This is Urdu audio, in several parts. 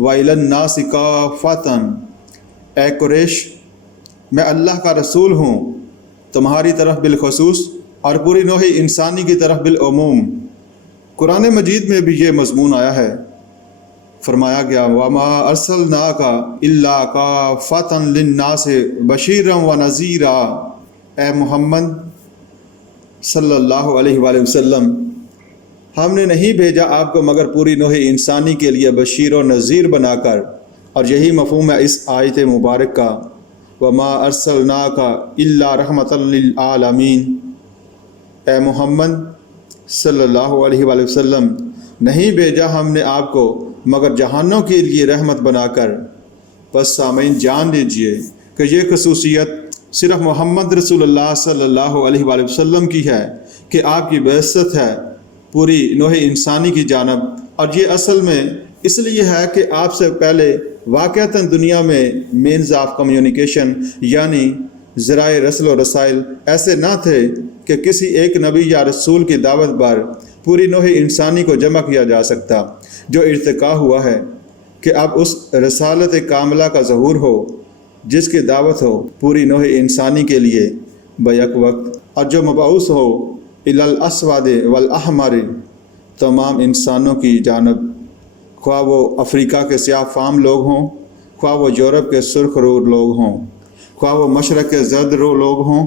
وَإِلَى النَّاسِ كَافَّةً، اے قریش میں اللہ کا رسول ہوں تمہاری طرف بالخصوص اور پوری نوع انسانی کی طرف بالعموم۔ قرآن مجید میں بھی یہ مضمون آیا ہے، فرمایا گیا وَمَا أَرْسَلْنَاكَ إِلَّا كَافَّةً لِلنَّاسِ بَشِيرًا وَنَذِيرًا، اے محمد صلی اللہ علیہ وآلہ وسلم ہم نے نہیں بھیجا آپ کو مگر پوری نوع انسانی کے لیے بشیر و نذیر بنا کر، اور یہی مفہوم ہے اس آیت مبارک کا وَمَا أَرْسَلْنَاكَ إِلَّا رَحْمَةً لِلْعَالَمِينَ، اے محمد صلی اللہ علیہ وآلہ وسلم نہیں بھیجا ہم نے آپ کو مگر جہانوں کے لیے رحمت بنا کر۔ بس سامعین جان لیجئے کہ یہ خصوصیت صرف محمد رسول اللہ صلی اللہ علیہ وآلہ وسلم کی ہے کہ آپ کی بعثت ہے پوری نوع انسانی کی جانب، اور یہ اصل میں اس لیے ہے کہ آپ سے پہلے واقعتاً دنیا میں مینز آف کمیونیکیشن یعنی ذرائع رسل و رسائل ایسے نہ تھے کہ کسی ایک نبی یا رسول کی دعوت پر پوری نوع انسانی کو جمع کیا جا سکتا۔ جو ارتقا ہوا ہے کہ اب اس رسالت کاملہ کا ظہور ہو جس کی دعوت ہو پوری نوع انسانی کے لیے بیک وقت، اور جو مبعوث ہو الی الاسود والاحمر تمام انسانوں کی جانب، خواہ وہ افریقہ کے سیاہ فام لوگ ہوں، خواہ وہ یورپ کے سرخ رو لوگ ہوں، خواہ وہ مشرق کے زرد رو لوگ ہوں۔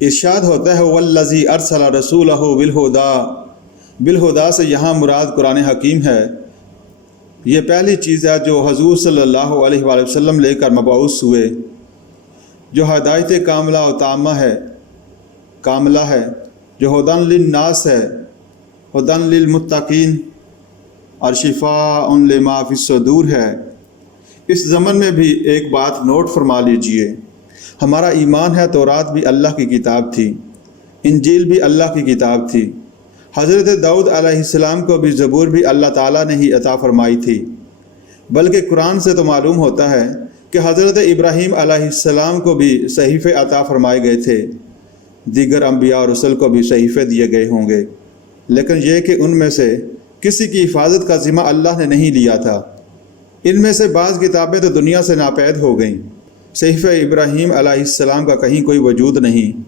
ارشاد ہوتا ہے والذی ارسل رسولہ بالہدیٰ سے یہاں مراد قرآن حکیم ہے۔ یہ پہلی چیز ہے جو حضور صلی اللہ علیہ وآلہ وسلم لے کر مبعوث ہوئے، جو ہدایت کاملہ و تامہ ہے، کاملہ ہے، جو ہدن للناس ہے، ہدن للمتقین اور شفاء لما فی الصدور ہے۔ اس زمن میں بھی ایک بات نوٹ فرما لیجئے، ہمارا ایمان ہے تورات بھی اللہ کی کتاب تھی، انجیل بھی اللہ کی کتاب تھی، حضرت داؤد علیہ السلام کو بھی زبور بھی اللہ تعالیٰ نے ہی عطا فرمائی تھی، بلکہ قرآن سے تو معلوم ہوتا ہے کہ حضرت ابراہیم علیہ السلام کو بھی صحیفے عطا فرمائے گئے تھے، دیگر انبیاء اور رسل کو بھی صحیفے دیے گئے ہوں گے، لیکن یہ کہ ان میں سے کسی کی حفاظت کا ذمہ اللہ نے نہیں لیا تھا۔ ان میں سے بعض کتابیں تو دنیا سے ناپید ہو گئیں، صحیفہ ابراہیم علیہ السلام کا کہیں کوئی وجود نہیں،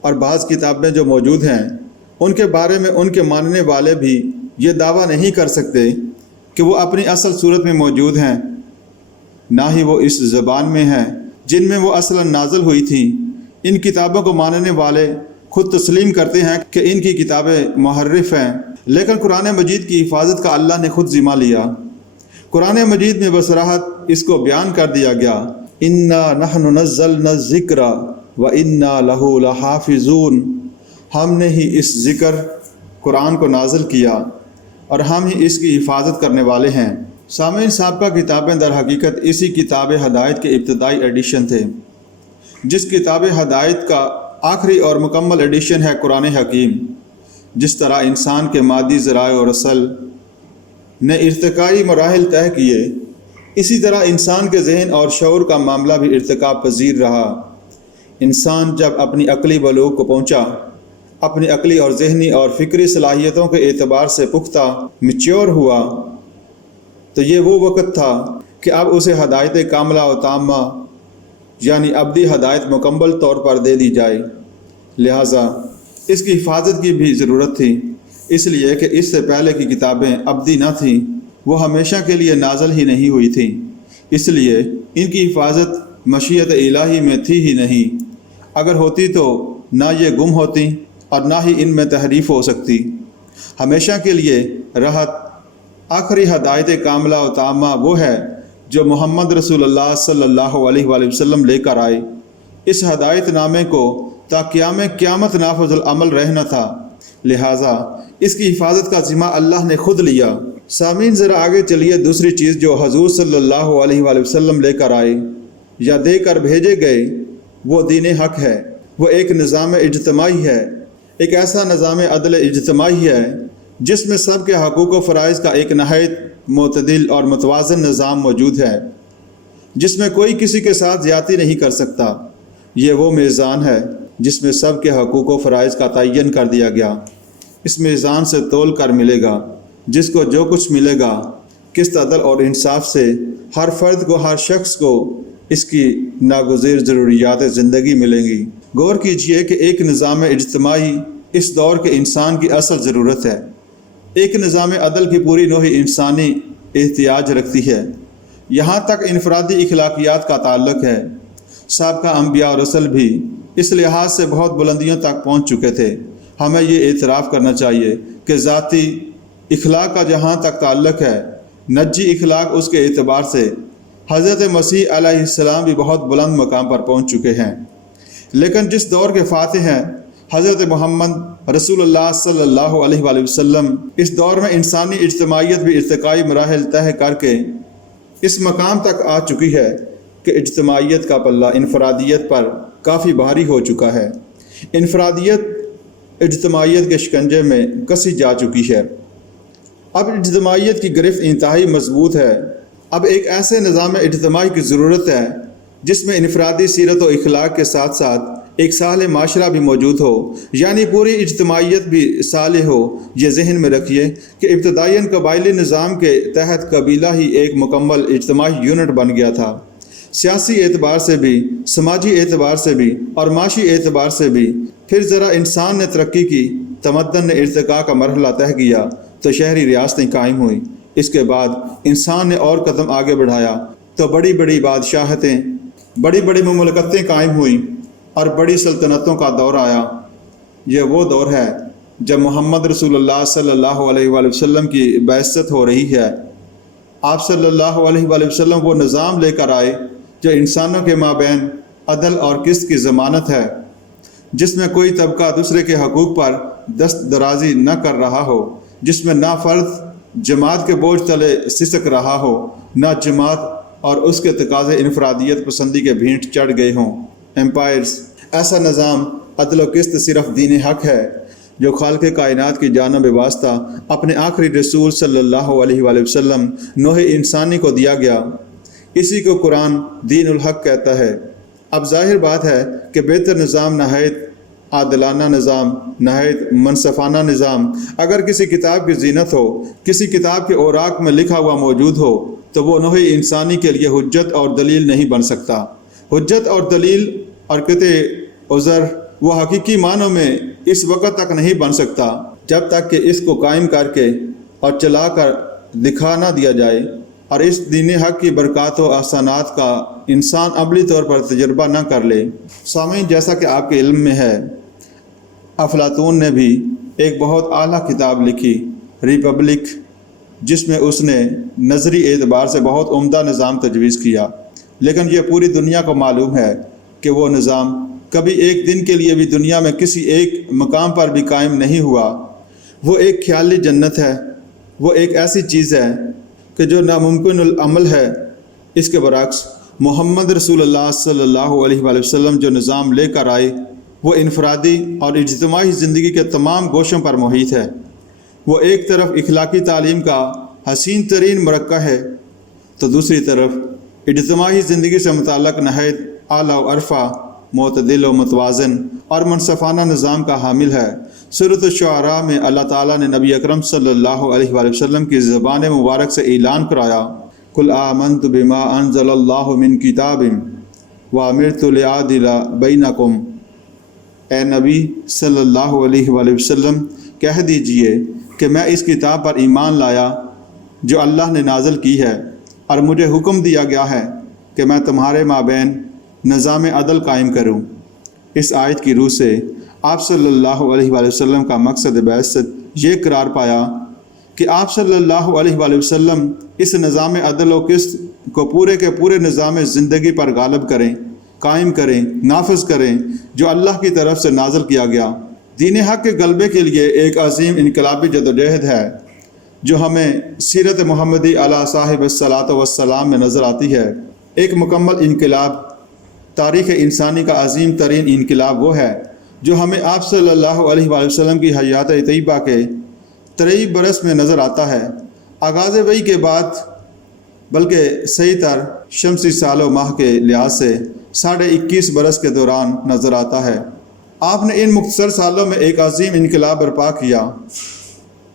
اور بعض کتابیں جو موجود ہیں ان کے بارے میں ان کے ماننے والے بھی یہ دعویٰ نہیں کر سکتے کہ وہ اپنی اصل صورت میں موجود ہیں، نہ ہی وہ اس زبان میں ہیں جن میں وہ اصلاً نازل ہوئی تھیں۔ ان کتابوں کو ماننے والے خود تسلیم کرتے ہیں کہ ان کی کتابیں محرف ہیں، لیکن قرآن مجید کی حفاظت کا اللہ نے خود ذمہ لیا۔ قرآن مجید میں بصراحت اس کو بیان کر دیا گیا انا نحن نزلنا الذکر وانا لہ لحافظون، ہم نے ہی اس ذکر قرآن کو نازل کیا اور ہم ہی اس کی حفاظت کرنے والے ہیں۔ سامعین، سابقہ کتابیں در حقیقت اسی کتاب ہدایت کے ابتدائی ایڈیشن تھے۔ جس کتاب ہدایت کا آخری اور مکمل ایڈیشن ہے قرآن حکیم، جس طرح انسان کے مادی ذرائع و رسل نے ارتقائی مراحل طے کیے، اسی طرح انسان کے ذہن اور شعور کا معاملہ بھی ارتقا پذیر رہا۔ انسان جب اپنی عقلی بلوغ کو پہنچا، اپنی عقلی اور ذہنی اور فکری صلاحیتوں کے اعتبار سے پختہ میچور ہوا، تو یہ وہ وقت تھا کہ اب اسے ہدایت کاملہ و تامہ یعنی ابدی ہدایت مکمل طور پر دے دی جائے، لہٰذا اس کی حفاظت کی بھی ضرورت تھی، اس لیے کہ اس سے پہلے کی کتابیں ابدی نہ تھیں، وہ ہمیشہ کے لیے نازل ہی نہیں ہوئی تھیں، اس لیے ان کی حفاظت مشیت الہی میں تھی ہی نہیں۔ اگر ہوتی تو نہ یہ گم ہوتی اور نہ ہی ان میں تحریف ہو سکتی۔ ہمیشہ کے لیے راحت آخری ہدایت کاملہ و تامہ وہ ہے جو محمد رسول اللہ صلی اللہ علیہ وآلہ وسلم لے کر آئے۔ اس ہدایت نامے کو تا قیامت نافذ العمل رہنا تھا، لہٰذا اس کی حفاظت کا ذمہ اللہ نے خود لیا۔ سامعین، ذرا آگے چلیے، دوسری چیز جو حضور صلی اللہ علیہ وآلہ وسلم لے کر آئے یا دے کر بھیجے گئے وہ دین حق ہے، وہ ایک نظام اجتماعی ہے، ایک ایسا نظام عدل اجتماعی ہے جس میں سب کے حقوق و فرائض کا ایک نہایت معتدل اور متوازن نظام موجود ہے، جس میں کوئی کسی کے ساتھ زیادتی نہیں کر سکتا۔ یہ وہ میزان ہے جس میں سب کے حقوق و فرائض کا تعین کر دیا گیا۔ اس میزان سے تول کر ملے گا، جس کو جو کچھ ملے گا قسط عدل اور انصاف سے ہر فرد کو، ہر شخص کو اس کی ناگزیر ضروریات زندگی ملیں گی۔ غور کیجئے کہ ایک نظام اجتماعی اس دور کے انسان کی اصل ضرورت ہے۔ ایک نظام عدل کی پوری نوع انسانی احتیاج رکھتی ہے۔ یہاں تک انفرادی اخلاقیات کا تعلق ہے۔ سابقہ انبیاء اور رسل بھی اس لحاظ سے بہت بلندیوں تک پہنچ چکے تھے۔ ہمیں یہ اعتراف کرنا چاہیے کہ ذاتی اخلاق کا جہاں تک تعلق ہے، نجی اخلاق اس کے اعتبار سے حضرت مسیح علیہ السلام بھی بہت بلند مقام پر پہنچ چکے ہیں۔ لیکن جس دور کے فاتح ہیں حضرت محمد رسول اللہ صلی اللہ علیہ وآلہ وسلم، اس دور میں انسانی اجتماعیت بھی ارتقائی مراحل طے کر کے اس مقام تک آ چکی ہے کہ اجتماعیت کا پلہ انفرادیت پر کافی بھاری ہو چکا ہے۔ انفرادیت اجتماعیت کے شکنجے میں کسی جا چکی ہے۔ اب اجتماعیت کی گرفت انتہائی مضبوط ہے۔ اب ایک ایسے نظام اجتماعی کی ضرورت ہے جس میں انفرادی سیرت و اخلاق کے ساتھ ساتھ ایک صالح معاشرہ بھی موجود ہو، یعنی پوری اجتماعیت بھی صالح ہو۔ یہ ذہن میں رکھیے کہ ابتدائیاً قبائلی نظام کے تحت قبیلہ ہی ایک مکمل اجتماعی یونٹ بن گیا تھا۔ سیاسی اعتبار سے بھی، سماجی اعتبار سے بھی اور معاشی اعتبار سے بھی۔ پھر ذرا انسان نے ترقی کی، تمدن نے ارتقاء کا مرحلہ طے کیا تو شہری ریاستیں قائم ہوئیں۔ اس کے بعد انسان نے اور قدم آگے بڑھایا تو بڑی بڑی بادشاہتیں، بڑی بڑی مملکتیں قائم ہوئیں اور بڑی سلطنتوں کا دور آیا۔ یہ وہ دور ہے جب محمد رسول اللہ صلی اللہ علیہ وآلہ وسلم کی بعثت ہو رہی ہے۔ آپ صلی اللہ علیہ وآلہ وسلم وہ نظام لے کر آئے جو انسانوں کے مابین عدل اور قسط کی ضمانت ہے، جس میں کوئی طبقہ دوسرے کے حقوق پر دست درازی نہ کر رہا ہو، جس میں نہ فرد جماعت کے بوجھ تلے سسک رہا ہو، نہ جماعت اور اس کے تقاضے انفرادیت پسندی کے بھینٹ چڑھ گئے ہوں۔ ایمپائرز، ایسا نظام عدل و قسط صرف دین حق ہے جو خالق کائنات کی جانب واسطہ اپنے آخری رسول صلی اللہ علیہ وآلہ وسلم نوع انسانی کو دیا گیا۔ اسی کو قرآن دین الحق کہتا ہے۔ اب ظاہر بات ہے کہ بہتر نظام، نہایت عادلانہ نظام، نہایت منصفانہ نظام اگر کسی کتاب کی زینت ہو، کسی کتاب کے اوراق میں لکھا ہوا موجود ہو تو وہ نوع انسانی کے لیے حجت اور دلیل نہیں بن سکتا۔ حجت اور دلیل اور قطع عذر وہ حقیقی معنوں میں اس وقت تک نہیں بن سکتا جب تک کہ اس کو قائم کر کے اور چلا کر دکھا نہ دیا جائے اور اس دین حق کی برکات و احسانات کا انسان عملی طور پر تجربہ نہ کر لے۔ سامعین، جیسا کہ آپ کے علم میں ہے، افلاطون نے بھی ایک بہت اعلیٰ کتاب لکھی، ریپبلک، جس میں اس نے نظری اعتبار سے بہت عمدہ نظام تجویز کیا، لیکن یہ پوری دنیا کو معلوم ہے کہ وہ نظام کبھی ایک دن کے لیے بھی دنیا میں کسی ایک مقام پر بھی قائم نہیں ہوا۔ وہ ایک خیالی جنت ہے، وہ ایک ایسی چیز ہے کہ جو ناممکن العمل ہے۔ اس کے برعکس محمد رسول اللہ صلی اللہ علیہ وآلہ وسلم جو نظام لے کر آئے وہ انفرادی اور اجتماعی زندگی کے تمام گوشوں پر محیط ہے۔ وہ ایک طرف اخلاقی تعلیم کا حسین ترین مرکہ ہے تو دوسری طرف اجتماعی زندگی سے متعلق نہایت اعلیٰ و عرفہ، معتدل و متوازن اور منصفانہ نظام کا حامل ہے۔ سورۃ الشعراء میں اللہ تعالیٰ نے نبی اکرم صلی اللہ علیہ وآلہ وسلم کی زبان مبارک سے اعلان کرایا، قُلْ آمَنْتُ بِمَا أَنزَلَ اللَّهُ مِنْ كِتَابٍ وَأُمِرْتُ لِأَعْدِلَ بَيْنَكُمْ۔ اے نبی صلی اللہ علیہ وآلہ وسلم، کہہ دیجئے کہ میں اس کتاب پر ایمان لایا جو اللہ نے نازل کی ہے، اور مجھے حکم دیا گیا ہے کہ میں تمہارے مابین نظام عدل قائم کروں۔ اس آیت کی روح سے آپ صلی اللہ علیہ وآلہ وسلم کا مقصد بعثت یہ قرار پایا کہ آپ صلی اللہ علیہ وآلہ وسلم اس نظام عدل و قسط کو پورے کے پورے نظام زندگی پر غالب کریں، قائم کریں، نافذ کریں جو اللہ کی طرف سے نازل کیا گیا۔ دین حق کے غلبے کے لیے ایک عظیم انقلابی جدوجہد ہے جو ہمیں سیرت محمدی علیہ صاحب الصلاۃ والسلام میں نظر آتی ہے۔ ایک مکمل انقلاب، تاریخ انسانی کا عظیم ترین انقلاب وہ ہے جو ہمیں آپ صلی اللہ علیہ وآلہ وسلم کی حیات طیبہ کے 23 برس میں نظر آتا ہے۔ آغاز وحی کے بعد، بلکہ صحیح تر شمسی سال و ماہ کے لحاظ سے 21.5 برس کے دوران نظر آتا ہے۔ آپ نے ان مختصر سالوں میں ایک عظیم انقلاب برپا کیا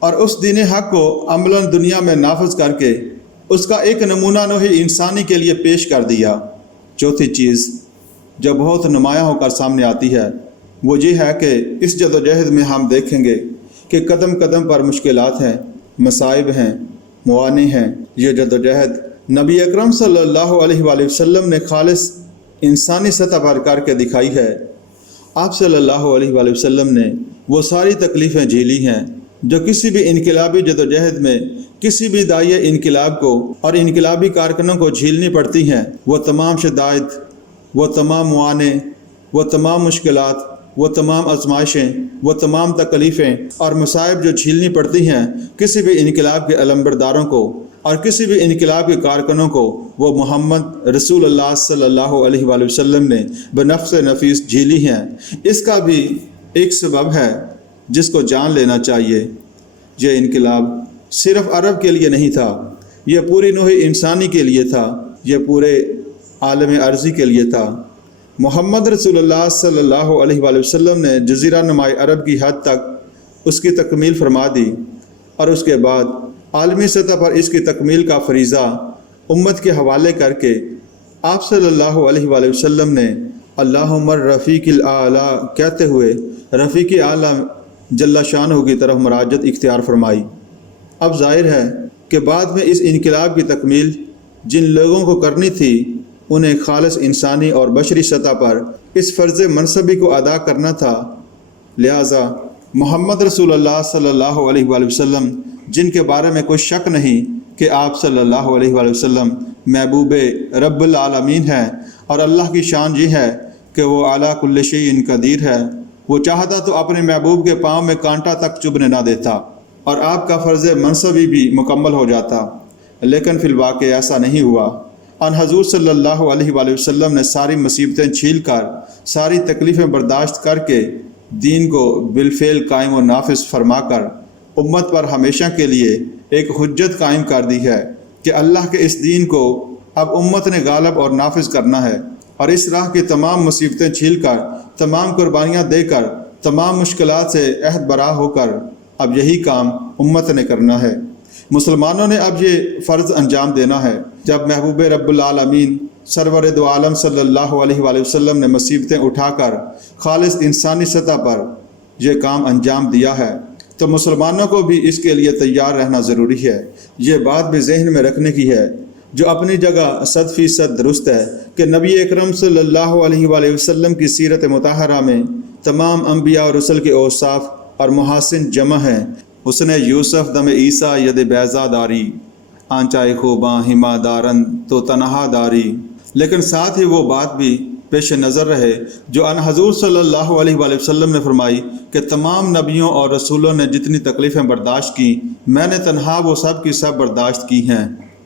اور اس دین حق کو عملاً دنیا میں نافذ کر کے اس کا ایک نمونہ نوع انسانی کے لیے پیش کر دیا۔ چوتھی چیز جو بہت نمایاں ہو کر سامنے آتی ہے وہ یہ ہے کہ اس جدوجہد میں ہم دیکھیں گے کہ قدم قدم پر مشکلات ہیں، مصائب ہیں، موانع ہیں۔ یہ جدوجہد نبی اکرم صلی اللہ علیہ وآلہ وسلم نے خالص انسانی سطح پر کر کے دکھائی ہے۔ آپ صلی اللہ علیہ وآلہ وسلم نے وہ ساری تکلیفیں جھیلی ہیں جو کسی بھی انقلابی جدوجہد میں کسی بھی داعیہ انقلاب کو اور انقلابی کارکنوں کو جھیلنی پڑتی ہیں۔ وہ تمام شدائد، وہ تمام موانع، وہ تمام مشکلات، وہ تمام آزمائشیں، وہ تمام تکلیفیں اور مصائب جو جھیلنی پڑتی ہیں کسی بھی انقلاب کے علمبرداروں کو اور کسی بھی انقلاب کے کارکنوں کو، وہ محمد رسول اللہ صلی اللہ علیہ وآلہ وسلم نے بنفس نفیس جھیلی ہیں۔ اس کا بھی ایک سبب ہے جس کو جان لینا چاہیے۔ یہ انقلاب صرف عرب کے لیے نہیں تھا، یہ پوری نوع انسانی کے لیے تھا، یہ پورے عالم ارضی کے لیے تھا۔ محمد رسول اللہ صلی اللہ علیہ وآلہ وسلم نے جزیرہ نماء عرب کی حد تک اس کی تکمیل فرما دی، اور اس کے بعد عالمی سطح پر اس کی تکمیل کا فریضہ امت کے حوالے کر کے آپ صلی اللہ علیہ وآلہ وسلم نے اللہم الرفیق الاعلیٰ کہتے ہوئے رفیق اعلیٰ جل شانہ کی طرف مراجعت اختیار فرمائی۔ اب ظاہر ہے کہ بعد میں اس انقلاب کی تکمیل جن لوگوں کو کرنی تھی انہیں خالص انسانی اور بشری سطح پر اس فرض منصبی کو ادا کرنا تھا۔ لہٰذا محمد رسول اللہ صلی اللہ علیہ وآلہ وسلم، جن کے بارے میں کوئی شک نہیں کہ آپ صلی اللہ علیہ وآلہ وسلم محبوب رب العالمین ہیں، اور اللہ کی شان یہ ہے کہ وہ اعلیٰ کل شیء قدیر ہے، وہ چاہتا تو اپنے محبوب کے پاؤں میں کانٹا تک چبھنے نہ دیتا اور آپ کا فرض منصبی بھی مکمل ہو جاتا، لیکن فی الواقع ایسا نہیں ہوا۔ ان حضور صلی اللہ علیہ وآلہ وسلم نے ساری مصیبتیں چھیل کر، ساری تکلیفیں برداشت کر کے دین کو بالفعل قائم و نافذ فرما کر امت پر ہمیشہ کے لیے ایک حجت قائم کر دی ہے کہ اللہ کے اس دین کو اب امت نے غالب اور نافذ کرنا ہے، اور اس راہ کی تمام مصیبتیں چھیل کر، تمام قربانیاں دے کر، تمام مشکلات سے عہد برا ہو کر اب یہی کام امت نے کرنا ہے۔ مسلمانوں نے اب یہ فرض انجام دینا ہے۔ جب محبوب رب العالمین سرور دو عالم صلی اللہ علیہ وآلہ وسلم نے مصیبتیں اٹھا کر خالص انسانی سطح پر یہ کام انجام دیا ہے تو مسلمانوں کو بھی اس کے لیے تیار رہنا ضروری ہے۔ یہ بات بھی ذہن میں رکھنے کی ہے جو اپنی جگہ 100% درست ہے کہ نبی اکرم صلی اللہ علیہ وآلہ وسلم کی سیرت مطہرہ میں تمام انبیاء اور رسل کے اوصاف اور محاسن جمع ہیں۔ حسن یوسف دم عیسیٰ ید بیضا داری، آنچائے خوباں ہما دارن تو تنہا داری۔ لیکن ساتھ ہی وہ بات بھی پیش نظر رہے جو ان حضور صلی اللہ علیہ وآلہ وسلم نے فرمائی کہ تمام نبیوں اور رسولوں نے جتنی تکلیفیں برداشت کی، میں نے تنہا وہ سب کی سب برداشت کی ہیں۔